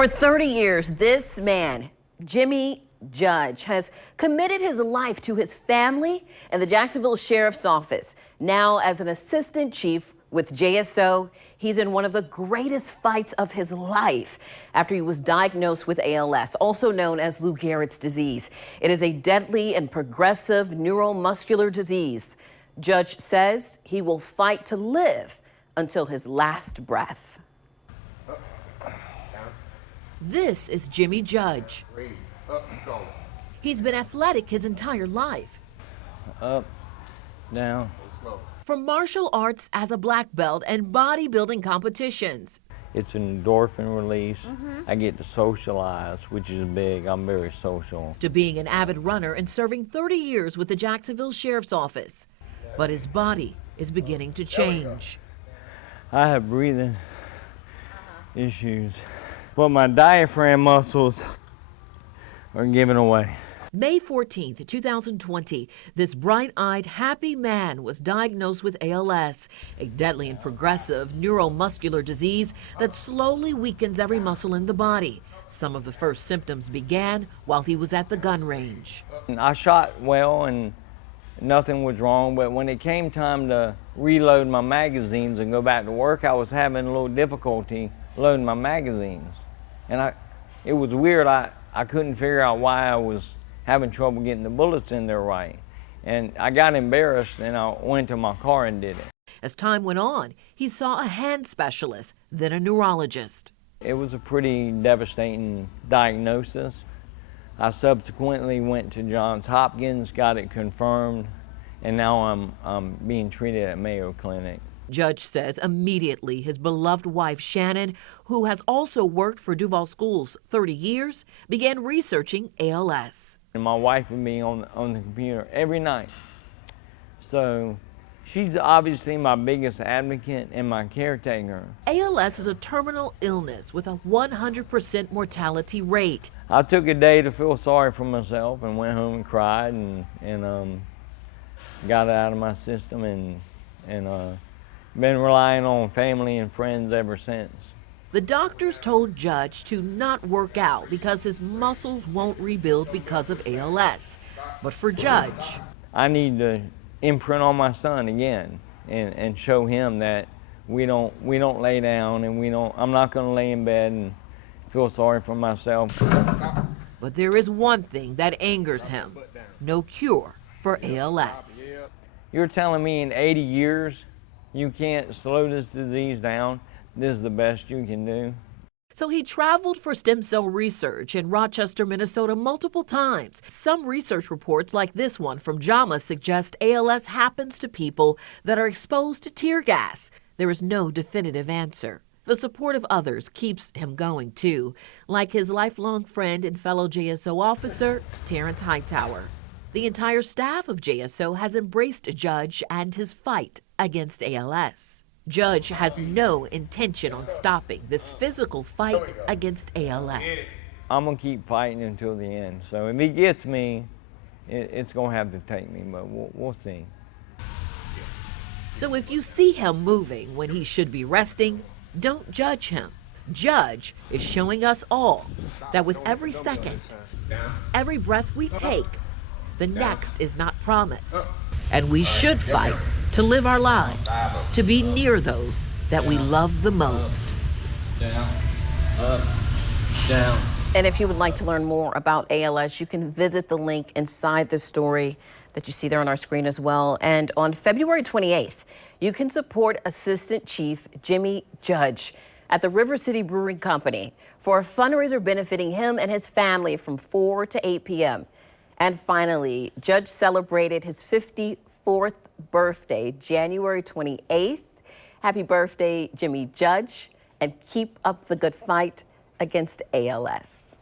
For 30 years, this man, Jimmy Judge, has committed his life to his family and the Jacksonville Sheriff's Office. Now, as an assistant chief with JSO, he's in one of the greatest fights of his life after he was diagnosed with ALS, also known as Lou Gehrig's disease. It is a deadly and progressive neuromuscular disease. Judge says he will fight to live until his last breath. This is Jimmy Judge. He's been athletic his entire life. Up, down. From martial arts as a black belt and bodybuilding competitions. It's an endorphin release. I get to socialize, which is big. I'm very social. To being an avid runner and serving 30 years with the Jacksonville Sheriff's Office. But his body is beginning to change. I have breathing issues, but my diaphragm muscles are giving away. May 14th, 2020, this bright-eyed, happy man was diagnosed with ALS, a deadly and progressive neuromuscular disease that slowly weakens every muscle in the body. Some of the first symptoms began while he was at the gun range. I shot well and nothing was wrong, but when it came time to reload my magazines and go back to work, I was having a little difficulty loading my magazines. And it was weird. I couldn't figure out why I was having trouble getting the bullets in there right. And I got embarrassed and I went to my car and did it. As time went on, he saw a hand specialist, then a neurologist. It was a pretty devastating diagnosis. I subsequently went to Johns Hopkins, got it confirmed, and now I'm being treated at Mayo Clinic. Judge says immediately his beloved wife, Shannon, who has also worked for Duval Schools 30 years, began researching ALS. And my wife would be on the computer every night. So she's obviously my biggest advocate and my caretaker. ALS is a terminal illness with a 100% mortality rate. I took a day to feel sorry for myself and went home and cried and got it out of my system and been relying on family and friends ever since. The doctors told Judge to not work out because his muscles won't rebuild because of ALS. But for Judge, I need to imprint on my son again and show him that we don't lay down and I'm not going to lay in bed and feel sorry for myself. But there is one thing that angers him: no cure for ALS. You're telling me in 80 years you can't slow this disease down? This is the best you can do? So he traveled for stem cell research in Rochester, Minnesota multiple times. Some research reports like this one from JAMA suggest ALS happens to people that are exposed to tear gas. There is no definitive answer. The support of others keeps him going too, like his lifelong friend and fellow JSO officer, Terrence Hightower. The entire staff of JSO has embraced Judge and his fight against ALS. Judge has no intention on stopping this physical fight against ALS. I'm going to keep fighting until the end. So if he gets me, it's going to have to take me, but we'll see. So if you see him moving when he should be resting, don't judge him. Judge is showing us all that with every second, every breath we take, the next is not promised. And we should fight to live our lives, to be near those that we love the most. Down, up, down. And if you would like to learn more about ALS, you can visit the link inside the story that you see there on our screen as well. And on February 28th, you can support Assistant Chief Jimmy Judge at the River City Brewing Company for a fundraiser benefiting him and his family from 4 to 8 p.m. And finally, Judge celebrated his 54th birthday, January 28th. Happy birthday, Jimmy Judge, and keep up the good fight against ALS.